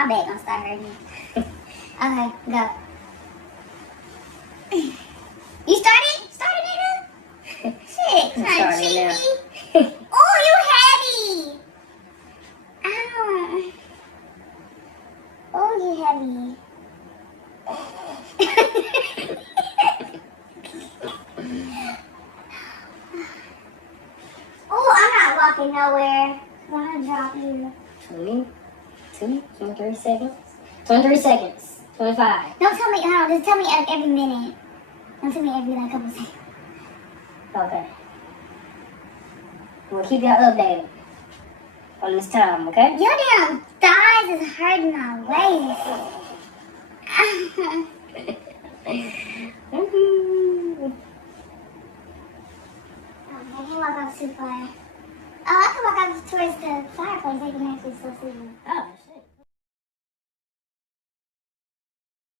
my back gonna start hurting. Okay, go. You started? Started, nigga? Shit, trying to cheat me? Oh, you heavy. Ow. Oh, you heavy. Oh, I'm not walking nowhere. I'm gonna drop you. 22, 23 seconds. 23 seconds. 25. Don't tell me, just tell me every minute. Don't tell me every like couple seconds. Okay. We'll keep y'all updated on this time, okay? Your damn thighs is hurting my waist. I can't walk off too far. Oh, I can walk off towards the fireplace. They can actually still see me.